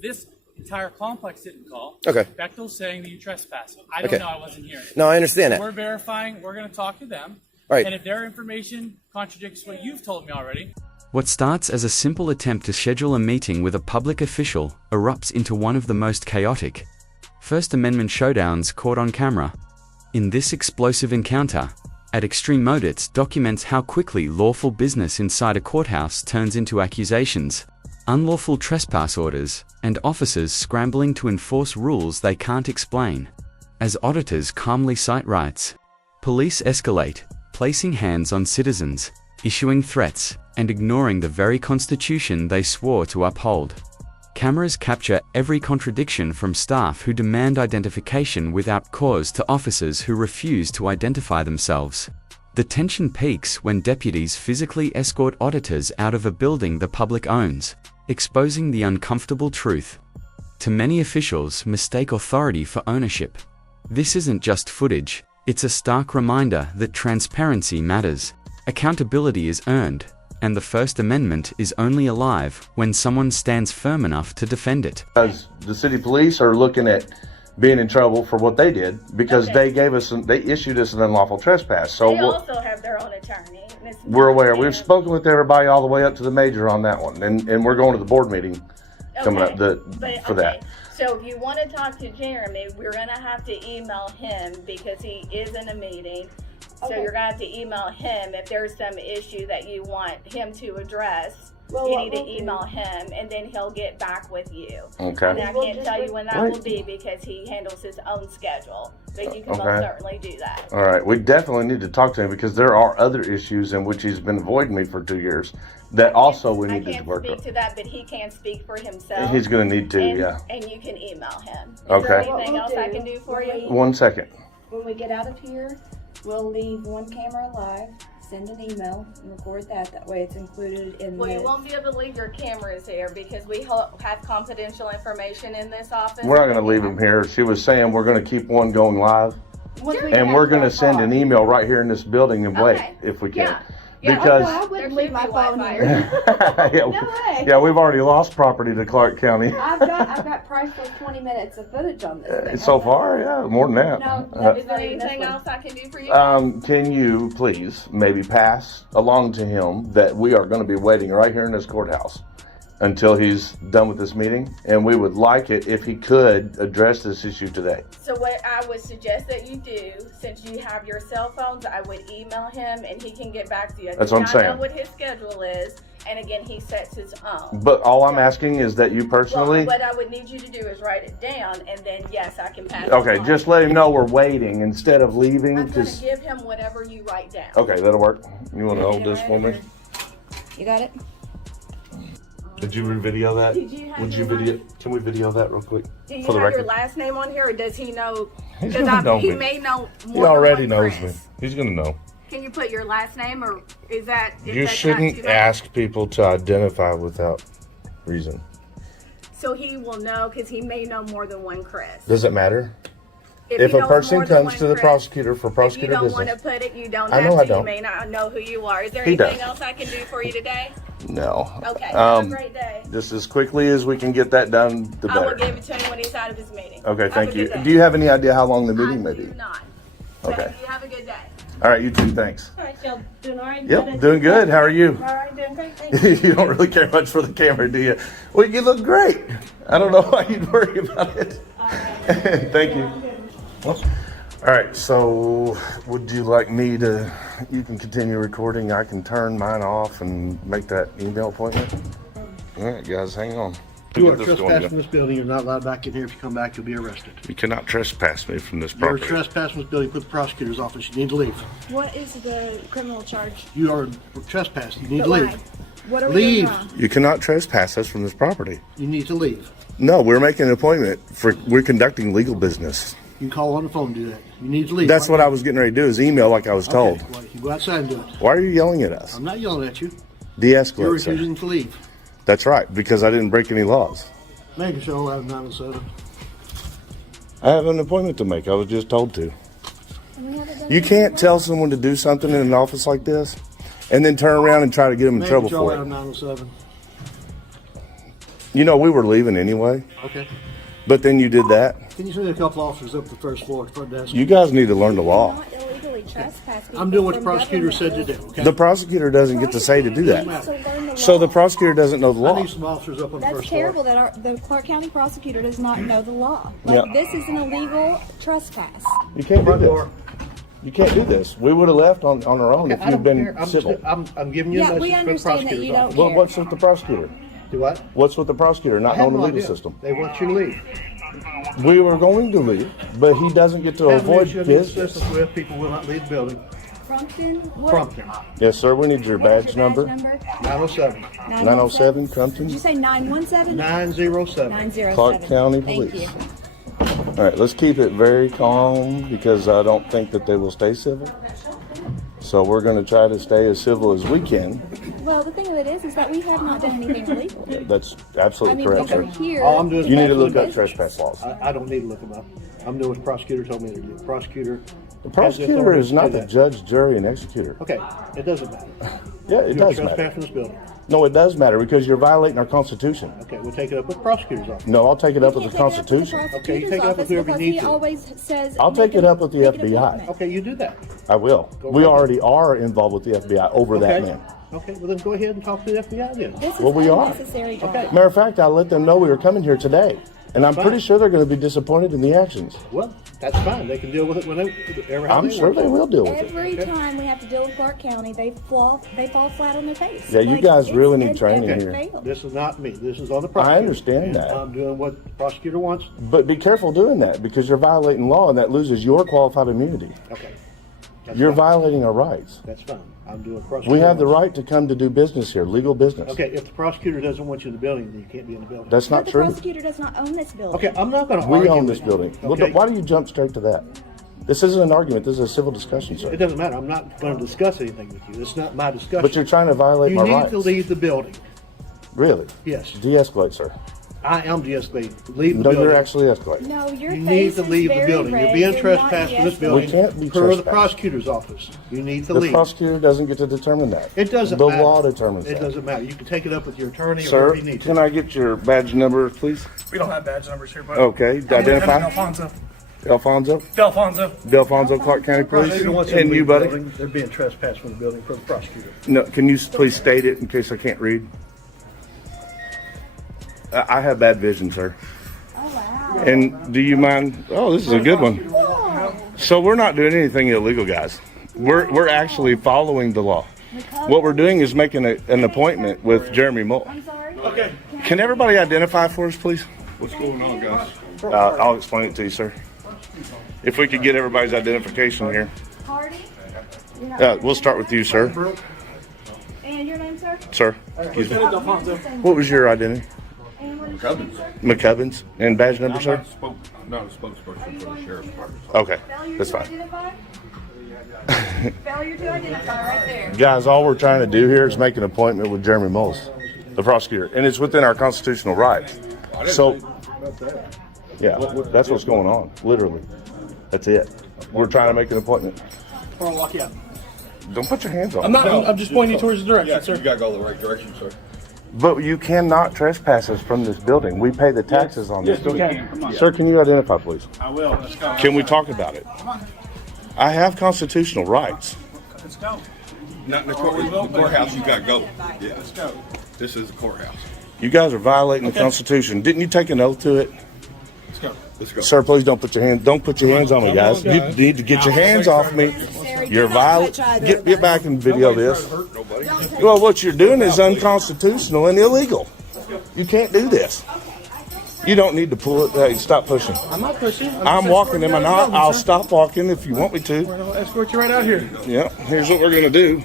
this entire complex didn't call. Okay. Bechtel's saying that you trespassed. I don't know. I wasn't here. No, I understand that. We're verifying. We're going to talk to them. Right. And if their information contradicts what you've told me already. What starts as a simple attempt to schedule a meeting with a public official erupts into one of the most chaotic First Amendment showdowns caught on camera. In this explosive encounter, Xtreme Audits documents how quickly lawful business inside a courthouse turns into accusations, unlawful trespass orders, and officers scrambling to enforce rules they can't explain. As auditors calmly cite rights, police escalate, placing hands on citizens, issuing threats, and ignoring the very constitution they swore to uphold. Cameras capture every contradiction from staff who demand identification without cause to officers who refuse to identify themselves. The tension peaks when deputies physically escort auditors out of a building the public owns, exposing the uncomfortable truth. To many officials, mistake authority for ownership. This isn't just footage, it's a stark reminder that transparency matters, accountability is earned, and the First Amendment is only alive when someone stands firm enough to defend it. Because the city police are looking at being in trouble for what they did because they issued us an unlawful trespass. So they also have their own attorney. We're aware. We've spoken with everybody all the way up to the major on that one, and we're going to the board meeting coming up for that. So if you want to talk to Jeremy, we're going to have to email him because he is in a meeting. So you're going to have to email him if there's some issue that you want him to address. You need to email him, and then he'll get back with you. Okay. And I can't tell you when that will be because he handles his own schedule. But you can most certainly do that. All right. We definitely need to talk to him because there are other issues in which he's been avoiding me for 2 years that also we need to work on. I can't speak to that, but he can speak for himself. He's going to need to, And you can email him. Is Okay. there anything else I can do for you? 1 second. When we get out of here, we'll leave one camera live, send an email, and record that. That way it's included in Well, you won't be able to leave your cameras here because we have confidential information in this office. We're not going to leave him here. She was saying we're going to keep one going live. And we're going to send an email right here in this building and wait if we can. Yeah. Because I wouldn't leave my phone here. No way. Yeah, we've already lost property to Clark County. I've got priceless 20 minutes of footage on this thing. So far, yeah, more than that. No, is there anything else I can do for you? Can you please maybe pass along to him that we are going to be waiting right here in this courthouse until he's done with this meeting, and we would like it if he could address this issue today. So what I would suggest that you do, since you have your cell phones, I would email him and he can get back to you. That's what I'm saying. I know what his schedule is, and again, he sets his own. But all I'm asking is that you personally... Well, what I would need you to do is write it down, and then yes, I can pass it Okay, on. just let him know we're waiting instead of leaving. I'm going to give him whatever you write down. Okay, that'll work. You want to hold this for me? You got it? Did you video that? Did you have Would you your video? Can we video that real quick? Do you for the have record? your last name on here, or does he know? He's gonna know He me. may know more He already than knows one me. Chris. He's gonna know. Can you put your last name, or is that? You that's not shouldn't too much? ask people to identify without reason. So he will know because he may know more than one Chris. Does it matter? he If a knows person more than comes one to the Chris, prosecutor for prosecutor if you don't want business, to put it, you don't I have know I to. don't. You may not know who you are. Is there He anything does. else I can do for you today? no. Okay. Have a great day. Just as quickly as we can get that done, the I will better. give it to him when he's out of his meeting. Okay, Have thank a you. good day. Do you have any idea how long the meeting may I be? do not. Okay. Thank you. Have a good day. All right, you too. Thanks. All right, y'all doing all right? Yep, doing good. How are you? All right, doing great. Thank you. You don't really care much for the camera, do you? Well, you look great. I don't know why you'd worry about it. Thank you. All right, so would you like me to, you can continue recording, I can turn mine off and make that email appointment? All right, guys, hang on. You are trespassing this building. You're not allowed back in here. If you come back, you'll be arrested. You cannot trespass me from this You're property. trespassing this building. Put the prosecutor's office. You need to leave. What is the criminal charge? You are trespassing. You need to But leave. why? What are we Leave. doing wrong? You cannot trespass us from this property. You need to leave. No, we're making an appointment we're conducting legal business. You can call on the phone and do that. You need to leave. That's what I was getting ready to do, is email like I was told. Okay, well, you go outside and do it. Why are you yelling at us? I'm not yelling at you. De-escalate, You're sir. refusing to leave. That's right, because I didn't break any laws. Make a show out of 907. I have an appointment to make. I was just told to. You can't tell someone to do something in an office like this and then turn around and try to get them in Make trouble a show for out of it. 907. You know, we were leaving anyway, Okay. but then you did that. Can you send a couple officers up the first floor, front desk? You guys need to learn the law. Not illegally trespass people I'm doing what the from prosecutor said to government. do, okay? The prosecutor doesn't get to say to do that. So learn the So the law. prosecutor doesn't know the I law. need some officers up on the That's first floor. terrible that the Clark County prosecutor does not know the law. Like, Yeah. this is an illegal trespass. You can't do Front this. door. You can't do this. We would have left on our own if I you'd don't been care. civil. I'm giving you a Yeah, message we from the understand that prosecutor's you don't office. Well, care. what's with the prosecutor? Do what? What's with the prosecutor not I have knowing the no legal idea. system? They want you to leave. We were going to leave, but he doesn't get to Have an avoid issue in the business. system with people will not leave the building. Crumpton? What? Crumpton, Yes, sir. We need your What is badge your number. 907, 907 Crumpton. Did you say 917? 907. 907. Clark County Thank Police. you. All right, let's keep it very calm because I don't think that they will stay civil. So we're going to try to stay as civil as we can. Well, the thing of it is that we have not done anything illegal. That's I absolutely mean, correct, we are sir. here. All I'm doing is You need to following look up business. trespass laws. I don't need to look them up. I'm doing what the prosecutor told me to do. Prosecutor. The prosecutor is not the judge, jury, and executor. Okay, it doesn't matter. Yeah, it You're does trespassing matter. this building. No, it does matter because you're violating our Constitution. Okay, we'll take it up with the prosecutor's office. No, I'll take it up with You the can't take it up with Constitution. the Okay, you prosecutor's take it up with office whoever you because need he to. always says. I'll take it up with the make an FBI. appointment. Okay, you do that. I will. Go We right already are involved with the FBI over that Okay. man. Okay, well then go ahead and talk to the FBI then. This is Well, we are. unnecessary drama. Okay. Matter of fact, I let them know we were coming here today. And I'm Fine. pretty sure they're going to be disappointed in the actions. Well, that's fine. They can deal with it whenever. How I'm sure they will deal with it. Every time we have to deal with Clark County, they fall flat on their face. Yeah, you guys it's really need an training epic here. fail. This is not me. This is on the prosecutor. I understand And that. I'm doing what the prosecutor wants. But be careful doing that because you're violating law and that loses your qualified immunity. Okay. That's You're fine. violating our rights. That's fine. I'm doing what the prosecutor We have the wants. right to come to do business here, legal business. Okay, if the prosecutor doesn't want you in the building, then you can't be in the building. That's But not the true. prosecutor does not own this building. Okay, I'm not going to We argue own with this you. building. Well, Okay? why do you jump straight to that? This isn't an argument. This is a civil discussion, It sir. doesn't matter. I'm not going to discuss anything with you. It's not my discussion. But you're trying to violate You my need rights. to leave the building. Really? Yes. De-escalate, sir. I am de-escalating. Leave the No, building. you're actually escalating. No, your You face need to is leave the very building. red. You're being You're trespassed not in this de-escalating. building. We can't be per the trespassed. prosecutor's office. You need to The leave. prosecutor doesn't get to determine that. It doesn't The matter. law determines It that. doesn't matter. You can take it up with your attorney or Sir, whoever you need to. can I get your badge number, please? We don't have badge numbers here, but Okay, identify. Delfonso. Alfonso? Delfonso. Delfonso, Clark County Police? Prosecutor wants you to And leave you, the buddy? building. They're being trespassed from the building for the prosecutor. No, can you please state it in case I can't read? I have bad vision, sir. Oh, wow. And do you mind? Oh, this is a good one. So we're not doing anything illegal, guys. We're actually following the law. What we're doing is making an appointment with Jeremy Mull. I'm sorry. Okay. Can everybody identify for us, please? What's going on, guys? I'll explain it to you, sir. If we could get everybody's identification here. Hardy? We'll start with you, sir. And your name, sir? Sir, excuse me. Delfonso. What was your identity? And what is McCubbins. McCubbins. And badge number, sir? I'm not a spokesperson for the sheriff's department. Okay, Failure that's to fine. identify? Failure to identify, right there. Guys, all we're trying to do here is make an appointment with Jeremy Mulls, the prosecutor, and it's within our constitutional rights. So, yeah, that's what's going on, literally. That's it. We're trying to make an appointment. Or I'll walk you out. Don't put your hands on I'm me. not. I'm just pointing you towards the direction, sir. You gotta go the right direction, sir. But you cannot trespass us from this building. We pay the taxes on this Yes, we building. can. Sir, can you identify, please? I will. Let's go. Can we talk about it? I have constitutional rights. Let's go. Not in the courthouse, you gotta go. Yeah. Let's go. This is the courthouse. You guys are violating the Constitution. Didn't you take an oath to it? Let's go. Let's go. Sir, please don't put your hands on me, guys. You need to get your hands off me. You're violent. Get back and video this. Well, what you're doing is unconstitutional and illegal. You can't do this. You don't need to pull it. Hey, stop pushing. I'm not pushing. I'm walking. Am I not? I'll stop walking if you want me to. We're gonna escort you right out here. Yeah, here's what we're going to do.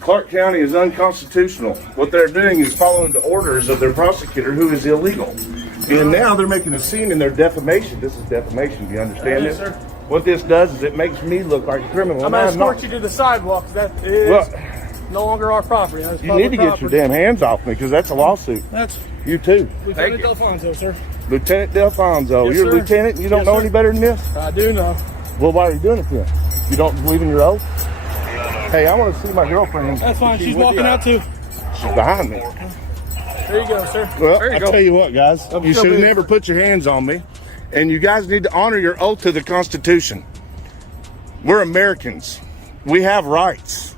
Clark County is unconstitutional. What they're doing is following the orders of their prosecutor, who is illegal. And now they're making a scene in their defamation. This is defamation. Do you understand Yes, this? sir. What this does is it makes me look like a criminal. I'm and gonna I'm not. escort you to the sidewalk. That is Well, no longer our property. That is you need to public get your property. damn hands off me because that's a lawsuit. That's You too. Lieutenant Delfonso, sir. Lieutenant Delfonso. Yes, You're a sir. lieutenant? You don't Yes, know sir. any better than this? I do know. Well, why are you doing it then? You don't believe in your oath? Hey, I want to see my girlfriend. That's fine. She's She's with walking you. out too. She's behind me. There you go, sir. Well, There you I'll go. tell you what, guys. You still should have be- never put your hands on me. And you guys need to honor your oath to the Constitution. We're Americans. We have rights.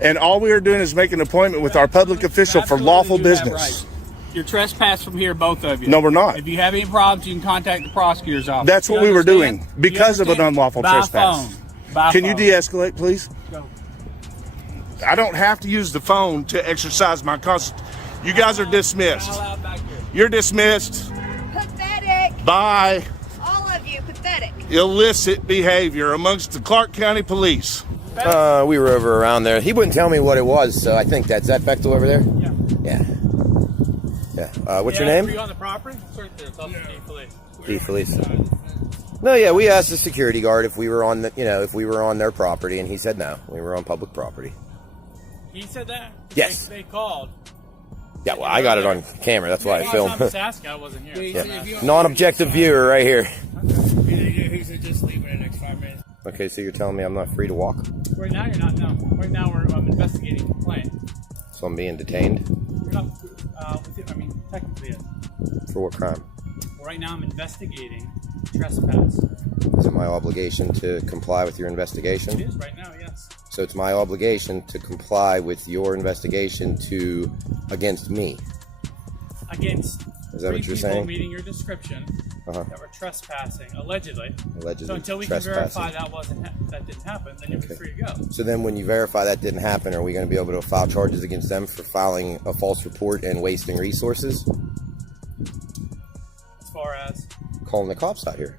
And all we are doing is making an appointment with our public official for lawful business. You're trespassed from here, both of you. No, we're not. If you have any problems, you can contact the prosecutor's office. That's what You we were understand? doing because of an understand? unlawful By trespass. phone. By Can you phone. de-escalate, please? Go. I don't have to use the phone to exercise my constitution. You guys are dismissed. Not allowed back here. You're dismissed. Pathetic. Bye. All of you, pathetic. Illicit behavior amongst the Clark County Police. We were over around there. He wouldn't tell me what it was, so I think that's that Bechtel over there? Yeah. Yeah. What's your Were name? you on the property? It's right there. It's off the police. Chief Police. No, yeah, we asked the security guard if we were on the, if we were on their property, and he said no, we were on public property. He said that? Yes. They called. Yeah, well, I got it on camera. That's why I I'm filmed. just asking. I wasn't here. Yeah. Non-objective viewer right here. He said just leave in the next 5 minutes. Okay, so you're telling me I'm not free to walk? Right now, you're not. No. Right now, I'm investigating a complaint. So I'm being detained? You're not. I mean, technically, yes. For what crime? Right now, I'm investigating trespass. Is it my obligation to comply with your investigation? It is right now, yes. So it's my obligation to comply with your investigation against me. Against Is that what you're people saying? meeting your description that were trespassing, allegedly. Allegedly So until we trespassing. can verify that didn't happen, then you'll be free to go. So then when you verify that didn't happen, are we going to be able to file charges against them for filing a false report and wasting resources? As far as Calling the cops out here.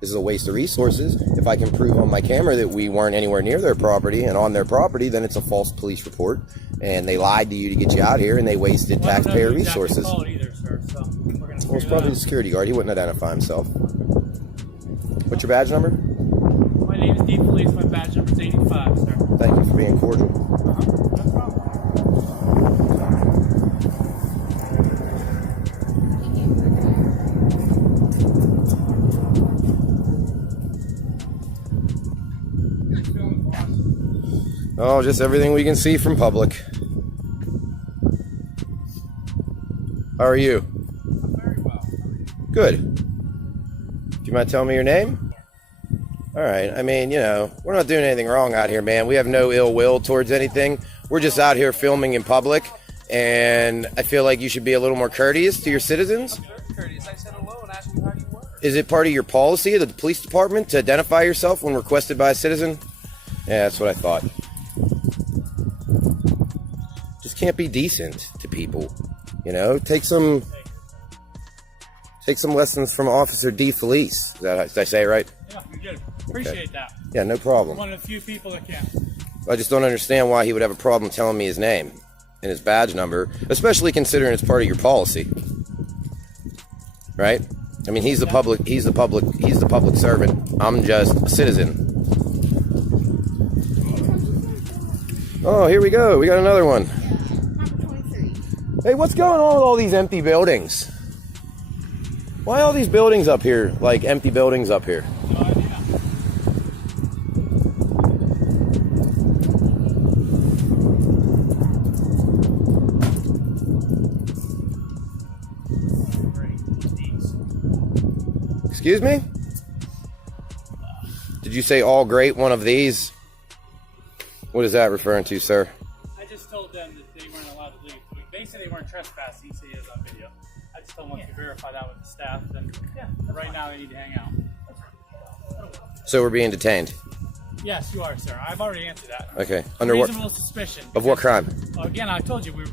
This is a waste of resources. If I can prove on my camera that we weren't anywhere near their property and on their property, then it's a false police report. And they lied to you to get you out here, and they wasted well, I don't know taxpayer who exactly resources. called either, sir, so we're gonna Well, it's figure probably that the security guard. He wouldn't identify himself. What's your badge number? out. My name is Deep Police. My badge number is 85, sir. Thank you for being cordial. No problem. Oh, just everything we can see from public. How are you? Very well. Good. Do you mind telling me your name? All right. I mean, we're not doing anything wrong out here, man. We have no ill will towards anything. We're just out here filming in public, and I feel like you should be a little more courteous to your citizens. Courteous. I said hello and asked you how you were. Is it part of your policy of the police department to identify yourself when requested by a citizen? Yeah, that's what I thought. Just can't be decent to people. Take some lessons from Officer D. Felice. Did I say it right? Yeah, you did. Appreciate that. Yeah, no problem. One of the few people that can. I just don't understand why he would have a problem telling me his name and his badge number, especially considering it's part of your policy. Right? I mean, he's the public servant. I'm just a citizen. Oh, here we go. We got another one. Hey, what's going on with all these empty buildings? Why all these buildings up here, like empty buildings up here? No idea. Excuse me? Did you say all great one of these? What is that referring to, sir? I just told them that they weren't allowed to leave. They said they weren't trespassing. He said he was on video. I just don't want to verify that with the staff. And right now they need to hang out. So we're being detained. Yes, you are, sir. I've already answered that. Okay. Under what? Reasonable suspicion. Of what crime? Again, I told you it was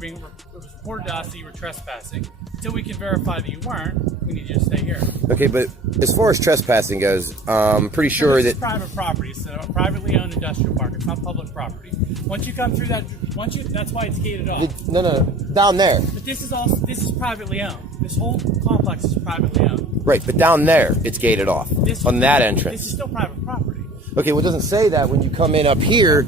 reported to us that you were trespassing. Until we can verify that you weren't, we need you to stay here. Okay, but as far as trespassing goes, I'm pretty sure This is that... private property. It's a privately owned industrial park. It's not public property. Once you come through that, that's why it's gated off. No. Down there. But this is privately owned. This whole complex is privately owned. Right, but down there, it's gated off. On that entrance. This is still private property. Okay, well, it doesn't say that when you come in up here.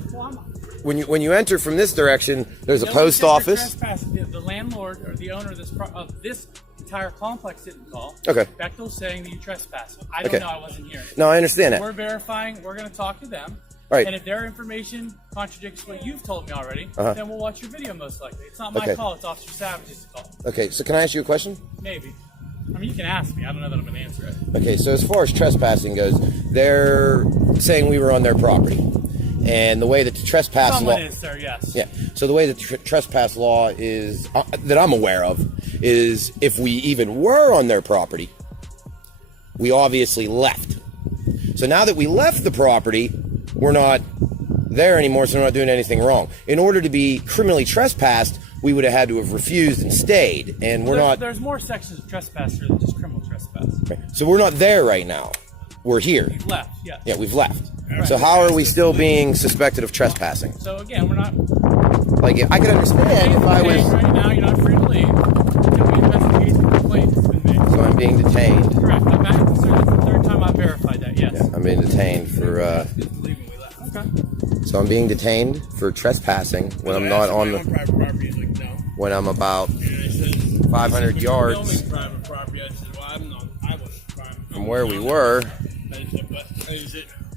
When you enter from this direction, there's a post office. The landlord or the owner of this entire complex didn't call. Okay. Bechtel's saying that you trespassed. I don't know. I wasn't here. No, I understand that. We're verifying. We're going to talk to them. Right. And if their information contradicts what you've told me already, Uh-huh. then we'll watch your video most likely. It's not my Okay. call, it's Officer Savage's call. Okay, so can I ask you a question? Maybe. I mean, you can ask me. I don't know that I'm going to answer it. Okay, so as far as trespassing goes, they're saying we were on their property. And the way that the trespass Someone law... is, sir, yes. Yeah, so the way the trespass law is, that I'm aware of, is if we even were on their property, we obviously left. So now that we left the property, we're not there anymore, so we're not doing anything wrong. In order to be criminally trespassed, we would have had to have refused and stayed, and we're not... There's more sections of trespass here than just criminal trespass. So we're not there right now. We're here. We've left, yes. Yeah, we've left. So how are we still being suspected of trespassing? So again, we're not... Like, I could understand if I was... Right now, you're not free to leave until we investigate the complaint that's been made. So I'm being detained. Correct. I'm back, sir. That's the third time I've verified that, yes. Yeah, I'm being detained for... Okay. So I'm being detained for trespassing when I'm not on the... When I'm about 500 yards from where we were.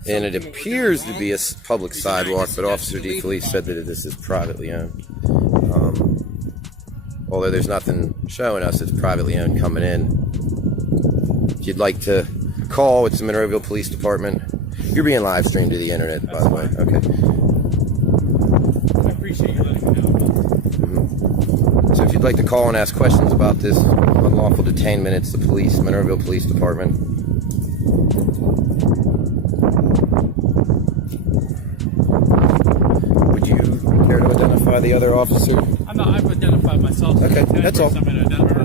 And it appears to be a public sidewalk, but Officer DeFelice said that this is privately owned. Although there's nothing showing us it's privately owned coming in. If you'd like to call, it's the Monroeville Police Department. You're being live streamed to the internet, by the way. Okay. I appreciate you letting me know. So if you'd like to call and ask questions about this unlawful detainment, it's the police, Monroeville Police Department. Would you care to identify the other officer? I've identified myself. Okay, that's all.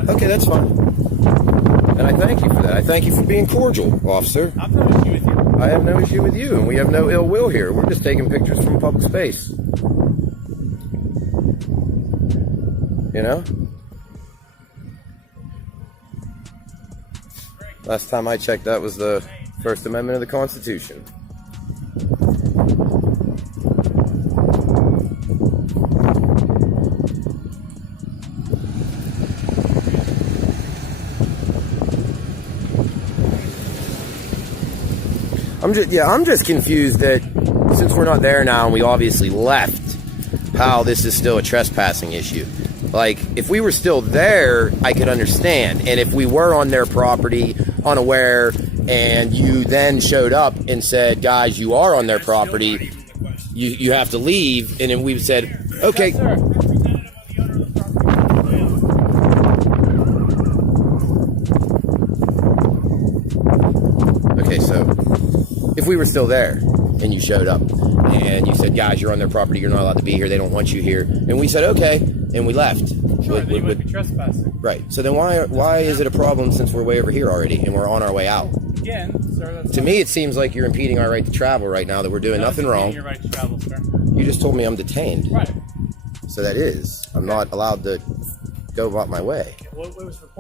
Okay, that's fine. And I thank you for that. I thank you for being cordial, officer. I've no issue with you. I have no issue with you, and we have no ill will here. We're just taking pictures from public space. You know? Last time I checked, that was the First Amendment of the Constitution. I'm just confused that since we're not there now and we obviously left, how this is still a trespassing issue. Like, if we were still there, I could understand. And if we were on their property, unaware, and you then showed up and said, guys, you are on their property, you have to leave, and then we said, okay. Okay, so if we were still there and you showed up and you said, guys, you're on their property, you're not allowed to be here, they don't want you here, and we said, okay, and we left. Sure, then you might be trespassing. Right. So then why is it a problem since we're way over here already and we're on our way out? Again, sir, that's To me, it seems like you're impeding our right to travel right now, that we're doing nothing wrong. Your right to travel, sir. You just told me I'm detained. Right. So that is. I'm not allowed to go about my way. What was reported?